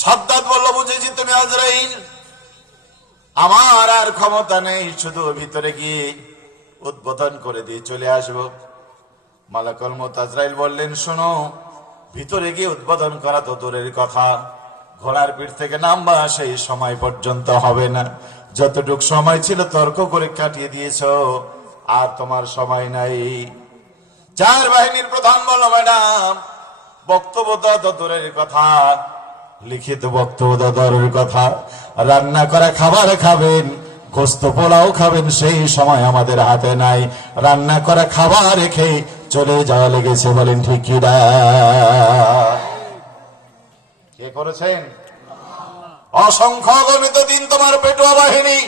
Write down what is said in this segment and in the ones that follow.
সাদ্দাত বলল, বুঝেছি তুমি আজরাইল, আমার আর ক্ষমতা নেই, শুধু ভিতরে গিয়ে উদ্বোধন করে দিয়ে চলে আসবো। মালাকুল মউত আজরাইল বললেন, শোনো, ভিতরে গিয়ে উদ্বোধন করা তো দূরের কথা, ঘোড়ার পিঠ থেকে নামবা সেই সময় পর্যন্ত হবে না। যতটুক সময় ছিল তর্ক করে কাটিয়ে দিয়েছ, আর তোমার সময় নাই। চার বাহিনীর প্রধান বলল, ম্যাডাম, বক্তব্য তো দূরের কথা, লিখিত বক্তব্য দূরের কথা, রান্না করা খাবার খাবেন, গোস্ত পোলাও খাবেন, সেই সময় আমাদের হাতে নাই। রান্না করা খাবার রেখে চলে যাওয়া লেগেছে, বলেন ঠিক কি না? কে করেছেন? অসংখ্য গণিত দিন তোমার পেটুয়া বাহিনী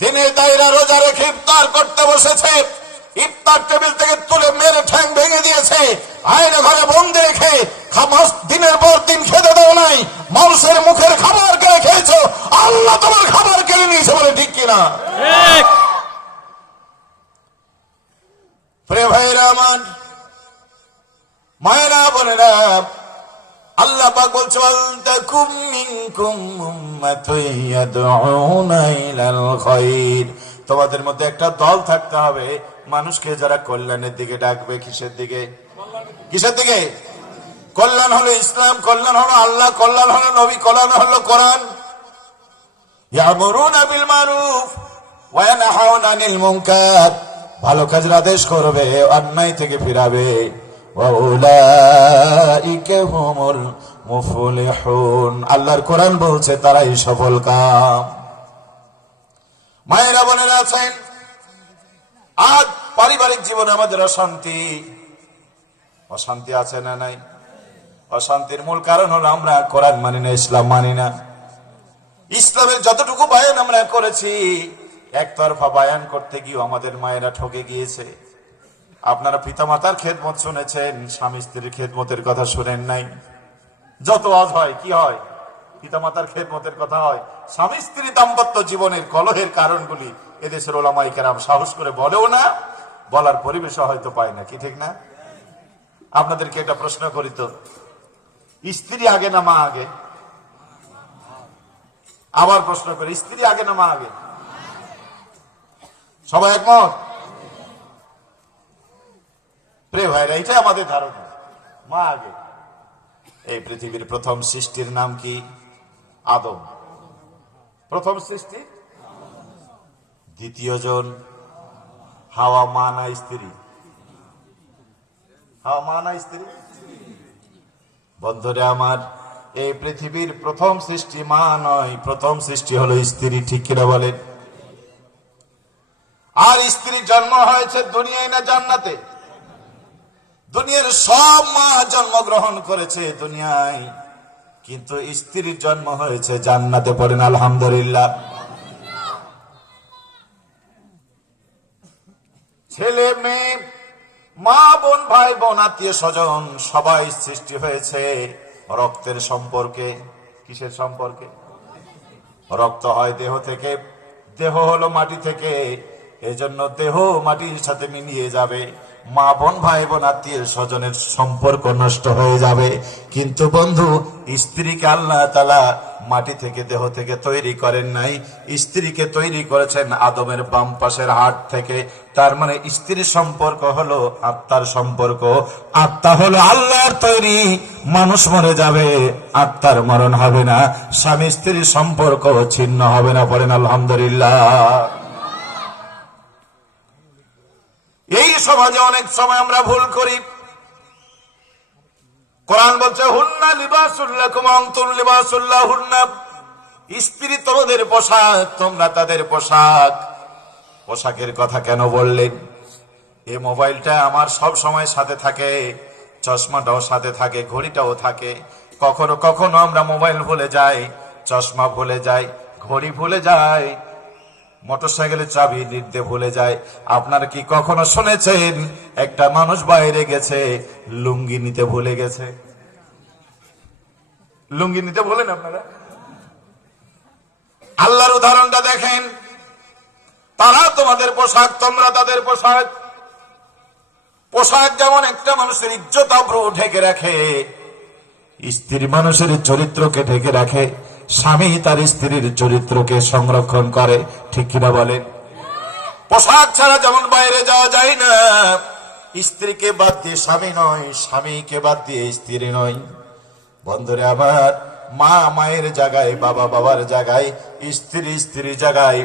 দিনের দায়রা রোজা রেখে ইফতার করতে বসেছে, ইফতার টেবিল থেকে তুলে মেরে ঠ্যাং ভেঙে দিয়েছে, আয়না ঘরে বন্দি রেখে দিনের পর দিন খেতে দাও নাই, মানুষের মুখের খাবার কেড়ে খেয়েছো, আল্লাহ তোমার খাবার কেড়ে নিয়েছে, বলে ঠিক কিনা? প্রিয় ভাইরা আমার, মায়েরা বোনেরা, আল্লাহ পাক বলছে, ওয়ালতাকুম মিনকুম উম্মাতুন ইয়াদউনা ইলাল খায়র, তোমাদের মধ্যে একটা দল থাকতে হবে মানুষকে যারা কল্যাণের দিকে ডাকবে। কিসের দিকে? কিসের দিকে? কল্যাণ হলো ইসলাম, কল্যাণ হলো আল্লাহ, কল্যাণ হলো নবী, কল্যাণ হলো কোরআন। ইয়ামুরুনা বিল মারুফ ওয়া ইয়ানহাউনা আনিল মুনকার, ভালো কাজের আদেশ করবে, অন্যায় থেকে ফিরাবে। ওয়া উলাইকা হুমুল মুফলিহুন, আল্লাহর কোরআন বলছে তারাই সফল কাম। মায়েরা বোনেরা আছেন, আজ পারিবারিক জীবনে আমাদের অশান্তি আছে না নাই? অশান্তির মূল কারণ হলো আমরা কোরআন মানি না, ইসলাম মানি না। ইসলামের যতটুকু বায়ান আমরা করেছি, একতরফা বায়ান করতে গিয়ে আমাদের মায়েরা ঠকে গিয়েছে। আপনারা পিতামাতার খেদমত শুনেছেন, স্বামী স্ত্রীর খেদমতের কথা শুনেন নাই। যত আজ হয় কি হয়? পিতামাতার খেদমতের কথা হয়। স্বামী স্ত্রী দাম্পত্য জীবনের কলহের কারণগুলি এদেশের ওলামায়ে কেরাম সাহস করে বলেও না, বলার পরিবেশ হয়তো পায় না, কি ঠিক না? আপনাদেরকে একটা প্রশ্ন করি তো, স্ত্রী আগে না মা আগে? আবার প্রশ্ন করি, স্ত্রী আগে না মা আগে? সবাই একমত? প্রিয় ভাইরা, এটাই আমাদের ধারণা, মা আগে। এই পৃথিবীর প্রথম সৃষ্টির নাম কি? আদম। প্রথম সৃষ্টি। দ্বিতীয় জন হাওয়া, মা না স্ত্রী? হাওয়া মা না স্ত্রী? বন্ধুরা আমার, এই পৃথিবীর প্রথম সৃষ্টি মা নয়, প্রথম সৃষ্টি হলো স্ত্রী, ঠিক কিনা বলেন? আর স্ত্রীর জন্ম হয়েছে দুনিয়ায় না জান্নাতে? দুনিয়ার সব মা জন্মগ্রহণ করেছে দুনিয়ায়, কিন্তু স্ত্রীর জন্ম হয়েছে জান্নাতে, পড়েন আলহামদুলিল্লাহ। ছেলে মেয়ে, মা বোন, ভাই বোন, আত্মীয় স্বজন, সবাই সৃষ্টি হয়েছে রক্তের সম্পর্কে। কিসের সম্পর্কে? রক্ত হয় দেহ থেকে, দেহ হলো মাটি থেকে, এজন্য দেহ মাটির সাথে মিলিয়ে যাবে, মা বোন, ভাই বোন, আত্মীয় স্বজনের সম্পর্ক নষ্ট হয়ে যাবে। কিন্তু বন্ধু, স্ত্রীকে আল্লাহ তাআলা মাটি থেকে, দেহ থেকে তৈরি করেন নাই, স্ত্রীকে তৈরি করেছেন আদমের বাম পাশের হাড় থেকে। তার মানে স্ত্রীর সম্পর্ক হলো আত্মার সম্পর্ক। আত্মা হলো আল্লাহর তৈরি, মানুষ মরে যাবে, আত্মার মরণ হবে না, স্বামী স্ত্রীর সম্পর্ক ছিন্ন হবে না, পড়েন আলহামদুলিল্লাহ। এই সমাজে অনেক সময় আমরা ভুল করি। কোরআন বলছে, হুন্না লিবাসুল লাকুম ওয়া আনতুম লিবাসুল লাহুন্না, স্ত্রী তোমাদের পোশাক, তোমরা তাদের পোশাক। পোশাকের কথা কেন বললেন? এই মোবাইলটা আমার সব সময় সাথে থাকে, চশমাটাও সাথে থাকে, ঘড়িটাও থাকে। কখনো কখনো আমরা মোবাইল ভুলে যাই, চশমা ভুলে যাই, ঘড়ি ভুলে যাই, মোটরসাইকেলের চাবি নিতে ভুলে যায়। আপনারা কি কখনো শুনেছেন একটা মানুষ বাইরে গেছে, লুঙ্গি নিতে ভুলে গেছে? লুঙ্গি নিতে ভুলেন আপনারা? আল্লাহর উদাহরণটা দেখেন, তারা তোমাদের পোশাক, তোমরা তাদের পোশাক। পোশাক যেমন একটা মানুষের ইজ্জত আবরু ঢেকে রাখে, স্ত্রী মানুষের চরিত্রকে ঢেকে রাখে, স্বামী তার স্ত্রীর চরিত্রকে সংরক্ষণ করে, ঠিক কিনা বলেন? পোশাক ছাড়া যেমন বাইরে যাওয়া যায় না, স্ত্রীকে বাদ দিয়ে স্বামী নয়, স্বামীকে বাদ দিয়ে স্ত্রী নয়। বন্ধুরে আবার, মা মায়ের জায়গায়, বাবা বাবার জায়গায়, স্ত্রী স্ত্রীর জায়গায়।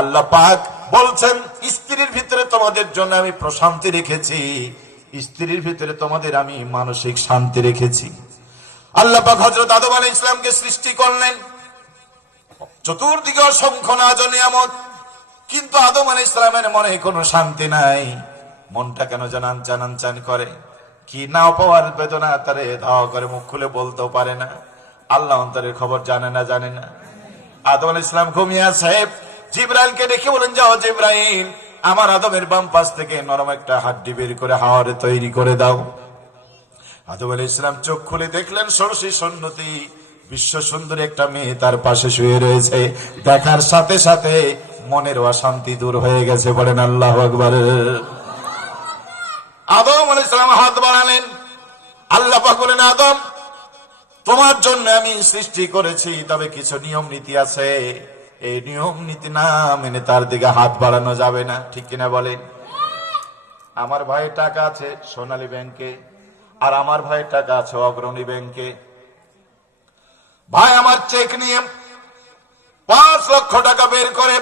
আল্লাহ পাক বলছেন, স্ত্রীর ভিতরে তোমাদের জন্য আমি প্রশান্তি রেখেছি, স্ত্রীর ভিতরে তোমাদের আমি মানসিক শান্তি রেখেছি। আল্লাহ পাক হযরত আদম আলাইহিস সালামকে সৃষ্টি করলেন, চতুর্দিকে অসংখ্য নাজ ও নিয়ামত, কিন্তু আদম আলাইহিস সালামের মনে কোনো শান্তি নাই। মনটা কেন জানান জানান চান করে, কি না পাওয়ার বেদনা তারে ধাওয়া করে, মুখ খুলে বলতেও পারে না। আল্লাহ অন্তরের খবর জানে না, জানে না। আদম আলাইহিস সালাম ঘুমিয়ে আছে, জিবরাইলকে ডেকে বলেন, যাও জিবরাইল, আমার আদমের বাম পাশ থেকে নরম একটা হাড্ডি বের করে হাওয়ারে তৈরি করে দাও। আদম আলাইহিস সালাম চোখ খুলে দেখলেন, ষোড়শী সন্নতি বিশ্ব সুন্দরী একটা মেয়ে তার পাশে শুয়ে রয়েছে। দেখার সাথে সাথে মনের অশান্তি দূর হয়ে গেছে, বলেন আল্লাহু আকবার। আদম আলাইহিস সালাম হাত বাড়ালেন, আল্লাহ পাক বলেন, আদম, তোমার জন্য আমি সৃষ্টি করেছি, তবে কিছু নিয়ম নীতি আছে, এই নিয়ম নীতি না মেনে তার দিকে হাত বাড়ানো যাবে না, ঠিক কিনা বলেন? আমার ভাইয়ের টাকা আছে সোনালী ব্যাংকে, আর আমার ভাইয়ের টাকা আছে অগ্রণী ব্যাংকে। ভাই আমার চেক নিয়ে 5 লক্ষ টাকা বের করে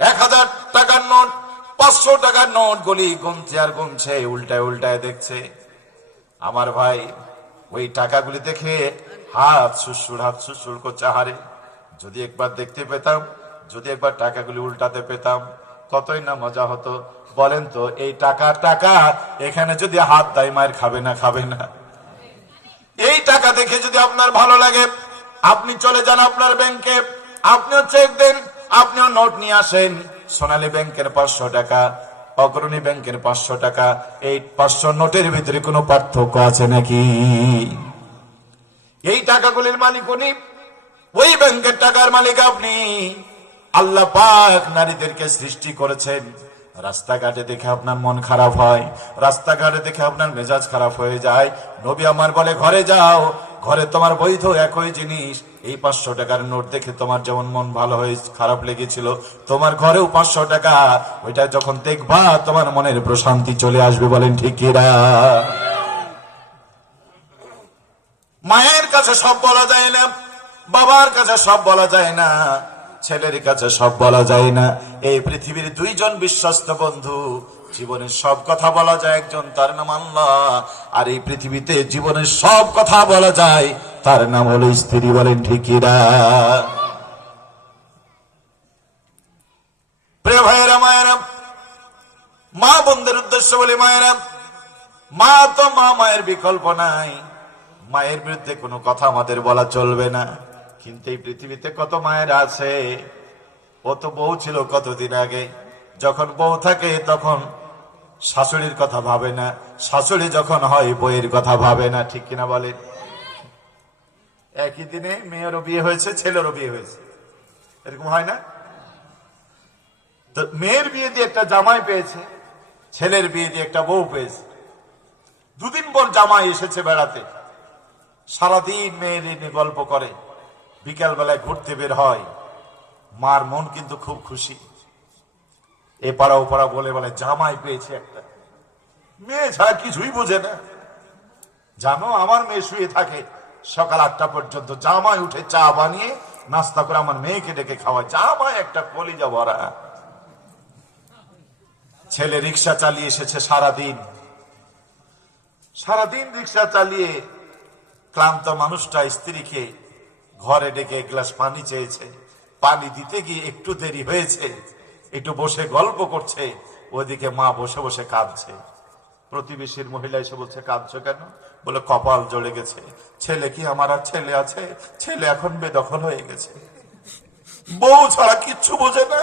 1000 টাকার নোট, 500 টাকার নোট গুলি গুনছে আর গুনছে, উল্টায় উল্টায় দেখছে। আমার ভাই ওই টাকাগুলি দেখে হাত সুসুর করছে, হারে যদি একবার দেখতে পেতাম, যদি একবার টাকাগুলি উল্টাতে পেতাম, কতই না মজা হতো। বলেন তো, এই টাকা এখানে যদি হাত দেয় মায়ের খাবে না, খাবে না? এই টাকা দেখে যদি আপনার ভালো লাগে, আপনি চলে যান আপনার ব্যাংকে, আপনিও চেক দেন, আপনিও নোট নিয়ে আসেন। সোনালী ব্যাংকের 500 টাকা, অগ্রণী ব্যাংকের 500 টাকা, এই 500 নোটের ভিতরে কোনো পার্থক্য আছে নাকি? এই টাকাগুলির মালিক উনি, ওই ব্যাংকের টাকার মালিক আপনি। আল্লাহ পাক নারীদেরকে সৃষ্টি করেছেন, রাস্তাঘাটে দেখে আপনার মন খারাপ হয়, রাস্তাঘাটে দেখে আপনার মেজাজ খারাপ হয়ে যায়। নবী আমার বলে, ঘরে যাও, ঘরে তোমার বৈধ একই জিনিস, এই 500 টাকার নোট দেখে তোমার যেমন মন ভালো হয়ে খারাপ লেগেছিল, তোমার ঘরেও 500 টাকা, ওইটা যখন দেখবা তোমার মনের প্রশান্তি চলে আসবে, বলেন ঠিক কিনা? মায়ের কাছে সব বলা যায় না, বাবার কাছে সব বলা যায় না, ছেলের কাছে সব বলা যায় না। এই পৃথিবীর 2 জন বিশ্বস্ত বন্ধু, জীবনের সব কথা বলা যায়, একজন তার নাম আল্লাহ, আর এই পৃথিবীতে জীবনের সব কথা বলা যায়, তার নাম হলো স্ত্রী, বলেন ঠিক কিনা? প্রিয় ভাইয়েরা, মায়েরা, মা বোনদের উদ্দেশ্য বলি, মায়েরা, মা তো মা, মায়ের বিকল্প নাই, মায়ের বিরুদ্ধে কোনো কথা আমাদের বলা চলবে না। কিন্তু এই পৃথিবীতে কত মায়ের আছে, ও তো বউ ছিল কতদিন আগে, যখন বউ থাকে তখন শাশুড়ির কথা ভাবে না, শাশুড়ি যখন হয় বউয়ের কথা ভাবে না, ঠিক কিনা বলেন? একই দিনে মেয়েরও বিয়ে হয়েছে, ছেলেরও বিয়ে হয়েছে, এরকম হয় না? তো মেয়ের বিয়ে দিয়ে একটা জামাই পেয়েছে, ছেলের বিয়ে দিয়ে একটা বউ পেয়েছে। 2 দিন পর জামাই এসেছে বেড়াতে, সারাদিন মেয়ের নিয়ে গল্প করে, বিকাল বেলায় ঘুরতে বের হয়। মার মন কিন্তু খুব খুশি, এ পাড়া ও পাড়া বলে বলে জামাই পেয়েছে একটা। মেয়ে ছাড়া কিছুই বোঝে না। জানো, আমার মেয়ে শুয়ে থাকে সকাল 8টা পর্যন্ত, জামাই উঠে চা বানিয়ে নাস্তা করে আমার মেয়েকে ডেকে খাওয়ায়, জামাই একটা কলিজা ভরা। ছেলে রিক্সা চালিয়ে এসেছে, সারাদিন রিক্সা চালিয়ে ক্লান্ত মানুষটা স্ত্রীকে ঘরে ডেকে 1 গ্লাস পানি চেয়েছে, পানি দিতে গিয়ে একটু দেরি হয়েছে, একটু বসে গল্প করছে, ওইদিকে মা বসে বসে কাঁদছে। প্রতিবেশীর মহিলা এসে বলছে, কাঁদছো কেন? বলে, কপাল জ্বলে গেছে, ছেলে কি আমার আর ছেলে আছে? ছেলে এখন বেদখল হয়ে গেছে, বউ ছাড়া কিচ্ছু বোঝে না।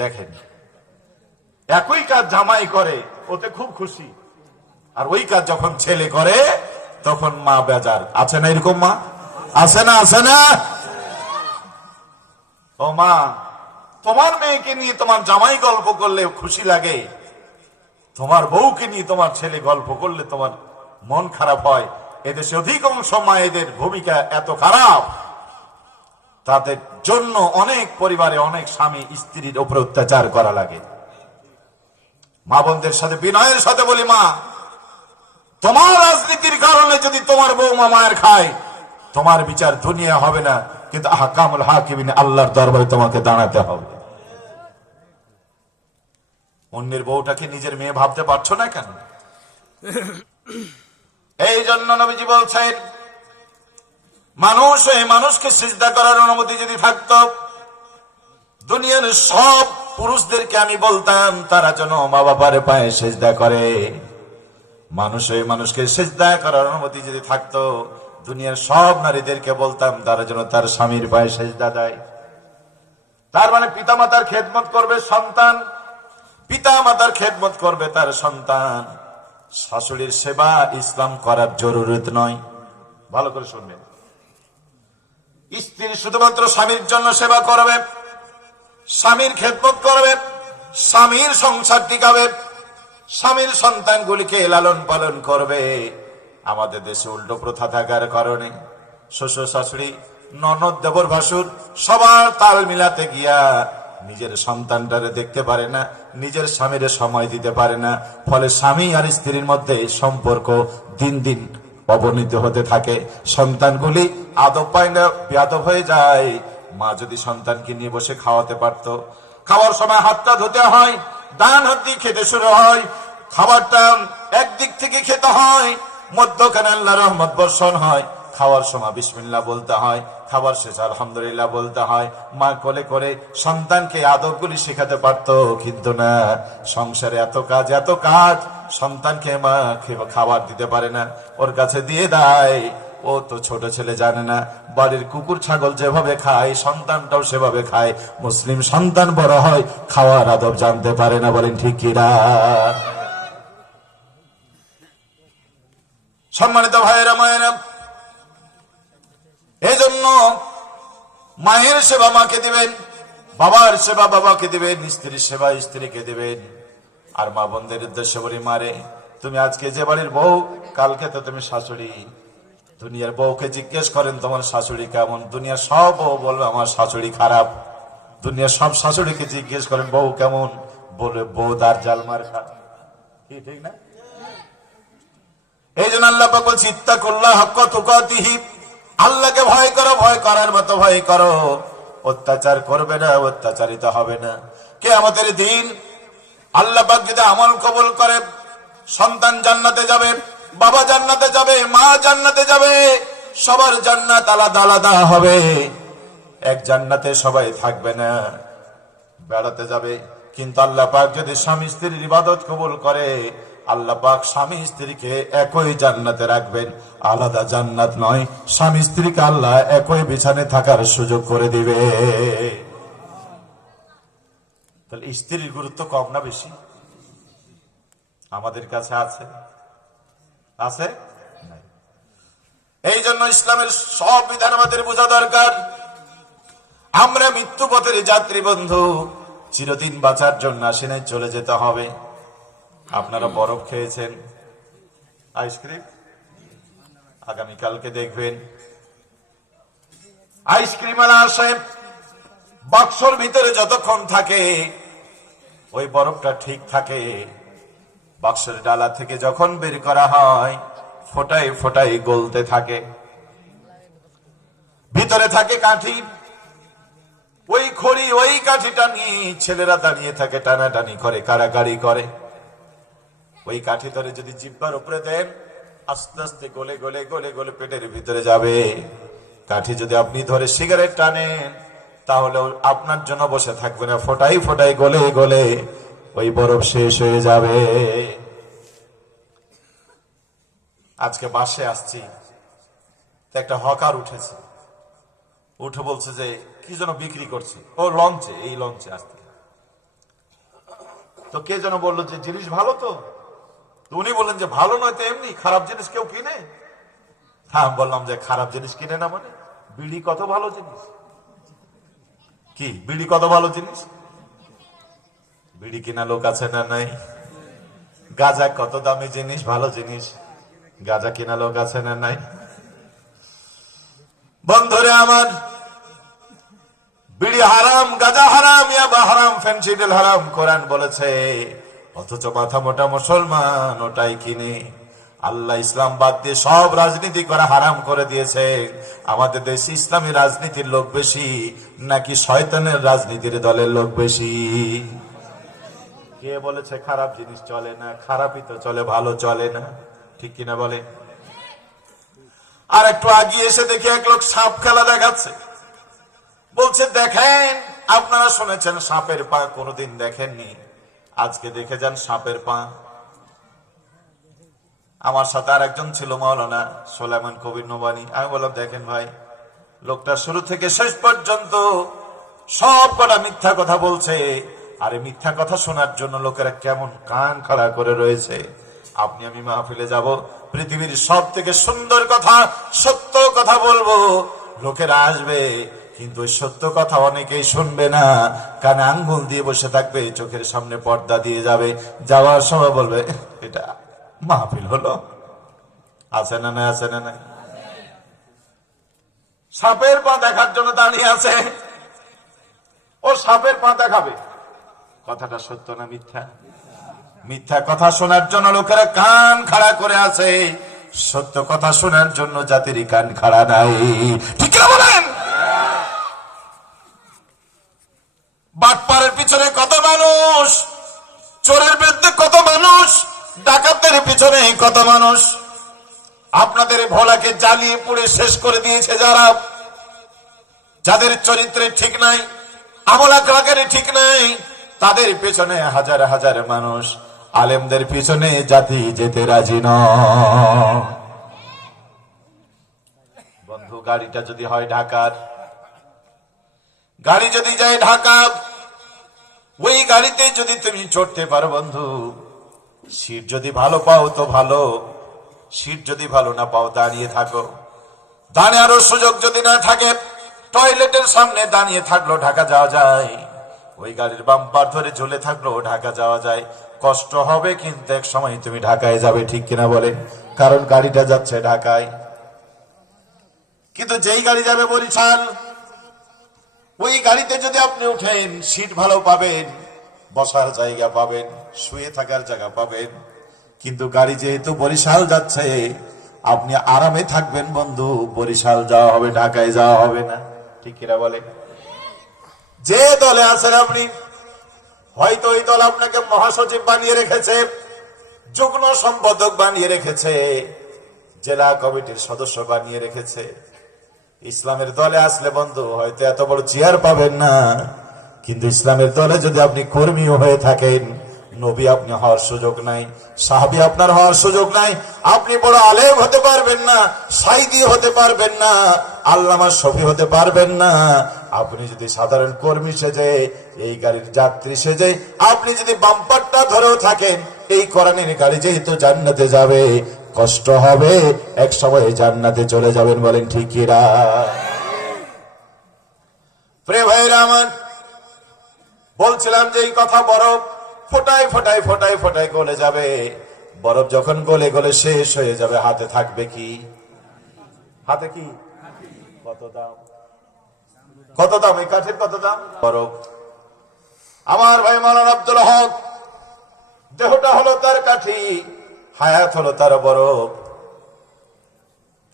দেখেন, একই কাজ জামাই করে, ওতে খুব খুশি, আর ওই কাজ যখন ছেলে করে তখন মা বেজার। আছে না এরকম মা? আছে না? আছে না? ও মা, তোমার মেয়েকে নিয়ে তোমার জামাই গল্প করলে খুশি লাগে, তোমার বউকে নিয়ে তোমার ছেলে গল্প করলে তোমার মন খারাপ হয়, এদেশে অধিকাংশ মায়েদের ভূমিকা এত খারাপ, তাদের জন্য অনেক পরিবারে অনেক স্বামী স্ত্রীর উপরে অত্যাচার করা লাগে। মা বোনদের সাথে বিনয়ের সাথে বলি, মা, তোমার রাজনীতির কারণে যদি তোমার বৌমা মায়ের খায়, তোমার বিচার দুনিয়া হবে না, কিন্তু আহকামুল হাকিমিন আল্লাহর দরবারে তোমাকে দাঁড়াতে হবে। অন্যের বউটাকে নিজের মেয়ে ভাবতে পারছো না কেন? এই জন্য নবীজি বলছেন, মানুষ এই মানুষকে সিজদা করার অনুমতি যদি থাকতো, দুনিয়ার সব পুরুষদেরকে আমি বলতাম তারা যেন মা বাবার পায়ে সিজদা করে। মানুষ এই মানুষকে সিজদা করার অনুমতি যদি থাকতো, দুনিয়ার সব নারীদেরকে বলতাম তারা যেন তার স্বামীর পায়ে সিজদা দেয়। তার মানে পিতামাতার খেদমত করবে সন্তান, পিতামাতার খেদমত করবে তার সন্তান। শাশুড়ির সেবা ইসলাম করার জরুরত নয়। ভালো করে শুনবেন, স্ত্রী শুধুমাত্র স্বামীর জন্য সেবা করবে, স্বামীর খেদমত করবে, স্বামীর সংসার টিকাবে, স্বামীর সন্তানগুলিকে লালন পালন করবে। আমাদের দেশে উল্টো প্রথা থাকার কারণে শ্বশুর শাশুড়ি ননদ দেবর ভাসুর সবার তাল মিলাতে গিয়া নিজের সন্তানটারে দেখতে পারে না, নিজের স্বামীর সময় দিতে পারে না। ফলে স্বামী আর স্ত্রীর মধ্যে সম্পর্ক দিন দিন অবনতি হতে থাকে। সন্তানগুলি আদব পায় না, বেয়াদব হয়ে যায়। মা যদি সন্তানকে নিয়ে বসে খাওয়াতে পারত, খাওয়ার সময় হাতটা ধুতে হয়, ডান হাত দিয়ে খেতে শুরু হয়, খাবারটা একদিক থেকে খেতে হয়, মধ্যখানে আল্লাহর রহমত বর্ষণ হয়, খাওয়ার সময় বিসমিল্লাহ বলতে হয়, খাবার শেষে আলহামদুলিল্লাহ বলতে হয়। মা কোলে করে সন্তানকে আদবগুলি শেখাতে পারতো, কিন্তু না, সংসারে এত কাজ, সন্তানকে মা খাবার দিতে পারে না, ওর কাছে দিয়ে দেয়। ও তো ছোট ছেলে, জানে না বাড়ির কুকুর ছাগল যেভাবে খায় সন্তানটাও সেভাবে খায়। মুসলিম সন্তান বড় হয়, খাওয়ার আদব জানতে পারে না। বলেন ঠিক কিনা? সম্মানিত ভাইয়েরা, মায়েরা, এই জন্য মায়ের সেবা মাকে দিবেন, বাবার সেবা বাবাকে দিবেন, স্ত্রীর সেবা স্ত্রীকে দিবেন। আর মা বোনদের উদ্দেশ্যে বলি, মারে, তুমি আজকে যে বাড়ির বউ, কালকে তো তুমি শাশুড়ি। দুনিয়ার বউকে জিজ্ঞেস করেন তোমার শাশুড়ি কেমন, দুনিয়ার সব বউ বলবে আমার শাশুড়ি খারাপ। দুনিয়ার সব শাশুড়িকে জিজ্ঞেস করেন বউ কেমন, বলবে বউ দার জালমার খারাপ। ঠিক না? এই জন্য আল্লাহ পাক বলছে, ইত্তাকুল্লাহ হাক্কা তুকাতিহি, আল্লাহকে ভয় করো, ভয় করার মতো ভয় করো। অত্যাচার করবে না, অত্যাচারিত হবে না। কিয়ামতের দিন আল্লাহ পাক যদি আমল কবুল করে, সন্তান জান্নাতে যাবে, বাবা জান্নাতে যাবে, মা জান্নাতে যাবে, সবার জান্নাত আলাদা আলাদা হবে। এক জান্নাতে সবাই থাকবে না, বেড়াতে যাবে। কিন্তু আল্লাহ পাক যদি স্বামী স্ত্রীর ইবাদত কবুল করে, আল্লাহ পাক স্বামী স্ত্রীকে একই জান্নাতে রাখবেন, আলাদা জান্নাত নয়। স্বামী স্ত্রীকে আল্লাহ একই বিছানে থাকার সুযোগ করে দিবে। তাহলে স্ত্রীর গুরুত্ব কম না বেশি? আমাদের কাছে আছে? এই জন্য ইসলামের সব বিধান আমাদের বোঝা দরকার। আমরা মৃত্যু পথের যাত্রী বন্ধু, চিরদিন বাঁচার জন্য আসেনে চলে যেতে হবে। আপনারা বরফ খেয়েছেন, আইসক্রিম আগামীকালকে দেখবেন আইসক্রিম আসে বাক্সর ভিতরে, যতক্ষণ থাকে ওই বরফটা ঠিক থাকে। বাক্সের ডালা থেকে যখন বের করা হয়, ফোটায় ফোটায় গলতে থাকে। ভিতরে থাকে কাঠি, ওই খড়ি, ওই কাঠিটা নিয়ে ছেলেরা দাঁড়িয়ে থাকে, টানাটানি করে, কাড়াকাড়ি করে। ওই কাঠি ধরে যদি জিহ্বার উপরে দেন, আস্তে আস্তে গলে গলে গলে গলে পেটের ভিতরে যাবে। কাঠি যদি আপনি ধরে সিগারেট টানেন, তাহলে আপনার জন্য বসে থাকবে না, ফোটাই ফোটাই গলে গলে ওই বরফ শেষ হয়ে যাবে। আজকে বাসে আসছি, একটা হকার উঠেছে, উঠে বলছে যে কি যেন বিক্রি করছে, ও লঞ্চে, এই লঞ্চে আসতে। তো কে যেন বললো যে জিনিস ভালো, তো উনি বললেন যে ভালো নয় তো এমনি, খারাপ জিনিস কেউ কিনে? হ্যাঁ, বললাম যে খারাপ জিনিস কিনে না মানে? বিড়ি কত ভালো জিনিস, কি বিড়ি কত ভালো জিনিস? বিড়ি কিনা লোক আছে না নাই? গাঁজা কত দামি জিনিস, ভালো জিনিস। গাঁজা কিনা লোক আছে না নাই? বন্ধুরে আমার, বিড়ি হারাম, গাঁজা হারাম, ইয়াবা হারাম, ফেনসিডিল হারাম কোরআন বলেছে, অথচ মাথা মোটা মুসলমান ওটাই কিনে। আল্লাহ ইসলাম বাদ দিয়ে সব রাজনীতি করা হারাম করে দিয়েছে। আমাদের দেশে ইসলামী রাজনীতির লোক বেশি নাকি শয়তানের রাজনীতির দলের লোক বেশি? কে বলেছে খারাপ জিনিস চলে না? খারাপই তো চলে, ভালো চলে না, ঠিক কিনা বলে? আর একটু আগিয়ে এসে দেখি এক লোক সাপ খেলা দেখাচ্ছে, বলছে দেখেন, আপনারা শুনেছেন সাপের পা, কোনোদিন দেখেননি, আজকে দেখে যান সাপের পা। আমার সাথে আর একজন ছিল, মাওলানা সোলাইমান কবির নোমানী। আমি বললাম দেখেন ভাই, লোকটা শুরু থেকে শেষ পর্যন্ত সব কটা মিথ্যা কথা বলছে, আর এই মিথ্যা কথা শোনার জন্য লোকেরা কেমন কান খাড়া করে রয়েছে। আপনি আমি মাহফিলে যাব, পৃথিবীর সব থেকে সুন্দর কথা, সত্য কথা বলবো, লোকেরা আসবে, কিন্তু ওই সত্য কথা অনেকেই শুনবে না, কানে আঙ্গুল দিয়ে বসে থাকবে, চোখের সামনে পর্দা দিয়ে যাবে, যাওয়ার সময় বলবে এটা মাহফিল হলো। আছে না নাই? আছে না নাই? সাপের পা দেখার জন্য দাঁড়িয়ে আছে, ও সাপের পা দেখাবে। কথাটা সত্য না মিথ্যা? মিথ্যা কথা শোনার জন্য লোকেরা কান খাড়া করে আছে, সত্য কথা শোনার জন্য জাতির কান খাড়া নাই, ঠিক না বলেন? বাটপারের পিছনে কত মানুষ, চোরের বিরুদ্ধে কত মানুষ, ডাকাতের পিছনে কত মানুষ। আপনাদের ভোলাকে জ্বালিয়ে পুড়ে শেষ করে দিয়েছে যারা, যাদের চরিত্রে ঠিক নাই, আমল আখলাকের ঠিক নাই, তাদের পিছনে হাজার হাজার মানুষ। আলেমদের পিছনে জাতি যেতে রাজি নয়। বন্ধু, গাড়িটা যদি হয় ঢাকার, গাড়ি যদি যায় ঢাকা, ওই গাড়িতে যদি তুমি চড়তে পারো বন্ধু, সিট যদি ভালো পাও তো ভালো, সিট যদি ভালো না পাও দাঁড়িয়ে থাকো। দাঁড়ানোর সুযোগ যদি না থাকে, টয়লেটের সামনে দাঁড়িয়ে থাকলো ঢাকা যাওয়া যায়, ওই গাড়ির বাম্পার ধরে ঝুলে থাকলো ঢাকা যাওয়া যায়। কষ্ট হবে কিন্তু এক সময় তুমি ঢাকায় যাবে, ঠিক কিনা বলেন? কারণ গাড়িটা যাচ্ছে ঢাকায়। কিন্তু যেই গাড়ি যাবে বরিশাল, ওই গাড়িতে যদি আপনি উঠেন, সিট ভালো পাবেন, বসার জায়গা পাবেন, শুয়ে থাকার জায়গা পাবেন, কিন্তু গাড়ি যেহেতু বরিশাল যাচ্ছে, আপনি আরামে থাকবেন বন্ধু, বরিশাল যাওয়া হবে, ঢাকায় যাওয়া হবে না, ঠিক কিনা বলে? যে দলে আছেন আপনি, হয়তো ওই দল আপনাকে মহাসচিব বানিয়ে রেখেছে, যুগ্ম সম্পাদক বানিয়ে রেখেছে, জেলা কমিটির সদস্য বানিয়ে রেখেছে। ইসলামের দলে আসলে বন্ধু হয়তো এত বড় চেয়ার পাবেন না, কিন্তু ইসলামের দলে যদি আপনি কর্মীও হয়ে থাকেন, নবী আপনি হওয়ার সুযোগ নাই, সাহাবী আপনার হওয়ার সুযোগ নাই, আপনি বড় আলেম হতে পারবেন না, সাইদি হতে পারবেন না, আল্লামা শফি হতে পারবেন না। আপনি যদি সাধারণ কর্মী সেজে, এই গাড়ির যাত্রী সেজে আপনি যদি বাম্পারটা ধরেও থাকেন, এই কোরআনের গাড়ি যেহেতু জান্নাতে যাবে, কষ্ট হবে, এক সময় জান্নাতে চলে যাবেন, বলেন ঠিক কিনা? প্রিয় ভাইরা আমার, বলছিলাম যে এই কথা, বরফ ফোটায় ফোটায় ফোটায় ফোটায় গলে যাবে, বরফ যখন গলে গলে শেষ হয়ে যাবে, হাতে থাকবে কি? হাতে কি? কত দাম? কত দাম এই কাঠের? কত দাম? বরফ। আমার ভাই মাওলানা আব্দুল হক, দেহটা হলো তার কাঠি, হায়াত হলো তার বরফ।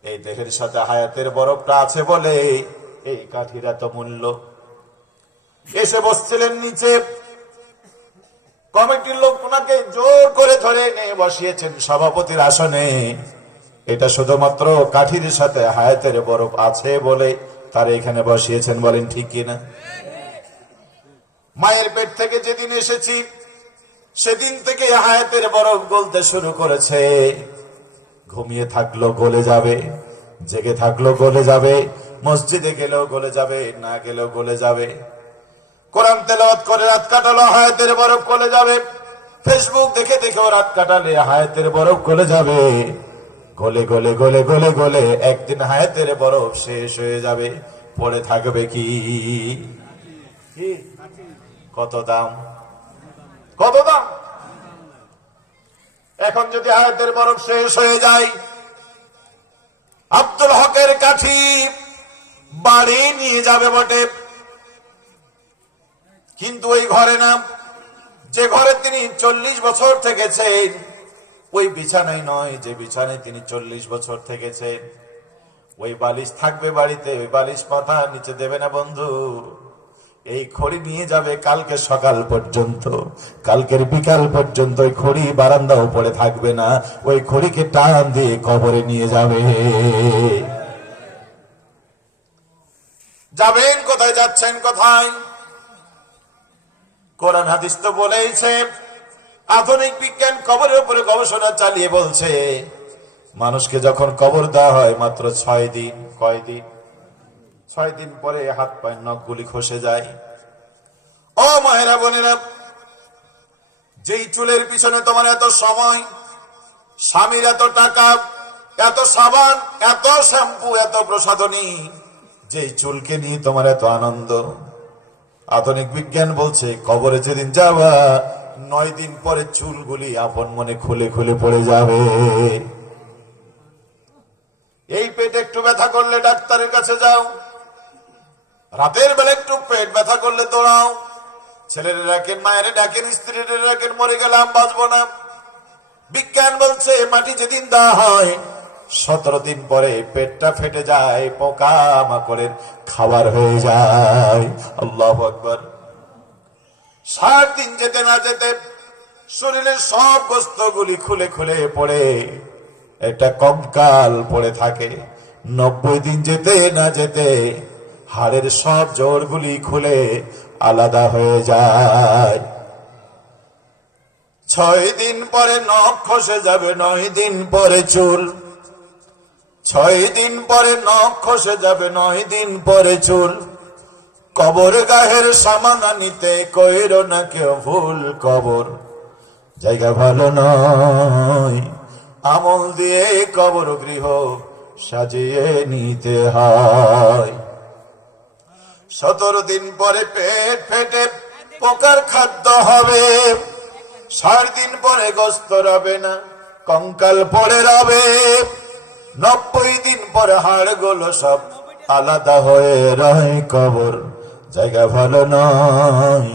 এই দেহের সাথে হায়াতের বরফটা আছে বলে এই কাঠির এত মূল্য। এসে বসছিলেন নিচে, কমিটির লোক ওনাকে জোর করে ধরে এনে বসিয়েছেন সভাপতির আসনে। এটা শুধুমাত্র কাঠির সাথে হায়াতের বরফ আছে বলে তারা এখানে বসিয়েছেন, বলেন ঠিক কিনা? মায়ের পেট থেকে যেদিন এসেছি, সেদিন থেকে হায়াতের বরফ গলতে শুরু করেছে। ঘুমিয়ে থাকলো গলে যাবে, জেগে থাকলো গলে যাবে, মসজিদে গেলেও গলে যাবে, না গেলেও গলে যাবে। কোরআন তেলাওয়াত করে রাত কাটালো, হায়াতের বরফ গলে যাবে। ফেসবুক দেখে দেখেও রাত কাটালে হায়াতের বরফ গলে যাবে। গলে গলে গলে গলে গলে একদিন হায়াতের বরফ শেষ হয়ে যাবে, পড়ে থাকবে কি? কত দাম? কত দাম? এখন যদি হায়াতের বরফ শেষ হয়ে যায়, আব্দুল হকের কাঠি বাড়ি নিয়ে যাবে বটে, কিন্তু ওই ঘরে না, যে ঘরে তিনি 40 বছর থেকেছেন ওই বিছানায় নয়, যে বিছানায় তিনি 40 বছর থেকেছেন ওই বালিশ থাকবে বাড়িতে, ওই বালিশ মাথার নিচে দেবে না বন্ধু। এই খড়ি নিয়ে যাবে কালকে সকাল পর্যন্ত, কালকের বিকাল পর্যন্ত ওই খড়ি বারান্দা উপরে থাকবে না, ওই খড়িকে টান দিয়ে কবরে নিয়ে যাবে। যাবেন কোথায়, যাচ্ছেন কোথায়? কোরআন হাদিস তো বলেইছে, আধুনিক বিজ্ঞান কবরের উপরে গবেষণা চালিয়ে বলছে মানুষকে যখন কবর দেওয়া হয় মাত্র 6 দিন, কয় দিন? 6 দিন পরে হাত পায়ের নখগুলি খসে যায়। ও মায়েরা বোনেরা, যেই চুলের পিছনে তোমার এত সময়, স্বামীর এত টাকা, এত সাবান, এত শ্যাম্পু, এত প্রসাধনী, যেই চুলকে নিয়ে তোমার এত আনন্দ, আধুনিক বিজ্ঞান বলছে কবরে যেদিন যাবা 9 দিন পরে চুলগুলি আপন মনে খুলে খুলে পড়ে যাবে। এই পেটে একটু ব্যথা করলে ডাক্তারের কাছে যাও, রাতের বেলা একটু পেট ব্যথা করলে দৌড়াও, ছেলেরা ডাকেন, মায়েরা ডাকেন, স্ত্রীরা ডাকেন, মরে গেলাম বাঁচবো না। বিজ্ঞান বলছে মাটি যেদিন দেওয়া হয় 17 দিন পরে পেটটা ফেটে যায়, পোকা মাকড়ের খাবার হয়ে যায়। আল্লাহু আকবার। 60 দিন যেতে না যেতে শরীরের সব গোস্তগুলি খুলে খুলে পড়ে একটা কঙ্কাল পড়ে থাকে। 90 দিন যেতে না যেতে হাড়ের সব জোড়গুলি খুলে আলাদা হয়ে যায়। 6 দিন পরে নখ খসে যাবে, 9 দিন পরে চুল। 6 দিন পরে নখ খসে যাবে, 9 দিন পরে চুল। কবর গাহের সামানা নিতে কইরো না কেউ ভুল, কবর জায়গা ভালো নয়, আমল দিয়ে কবর গৃহ সাজিয়ে নিতে হয়। 17 দিন পরে পেট ফেটে পোকার খাদ্য হবে, 60 দিন পরে গোস্ত রবে না, কঙ্কাল পড়ে রবে। 90 দিন পরে হাড়গুলো সব আলাদা হয়ে রয়, কবর জায়গা ভালো নয়,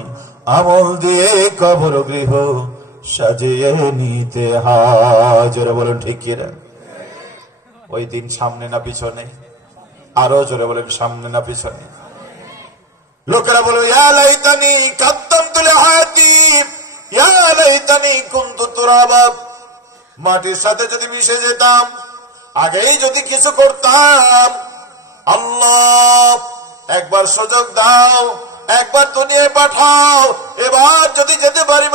আমল দিয়ে কবর গৃহ সাজিয়ে নিতে হয়। জোরে বলেন ঠিক কিনা? ওই দিন সামনে না পিছনে? আরো জোরে বলেন সামনে না পিছনে? লোকেরা বলে ইয়া লাইতানি কাদ্দামতু লিহায়াতি, ইয়া লাইতানি কুনতু তুরাবা। মাটির সাথে যদি মিশে যেতাম, আগেই যদি কিছু করতাম। আল্লাহ একবার সুযোগ দাও, একবার দুনিয়ায় পাঠাও, এবার যদি যেতে পারি।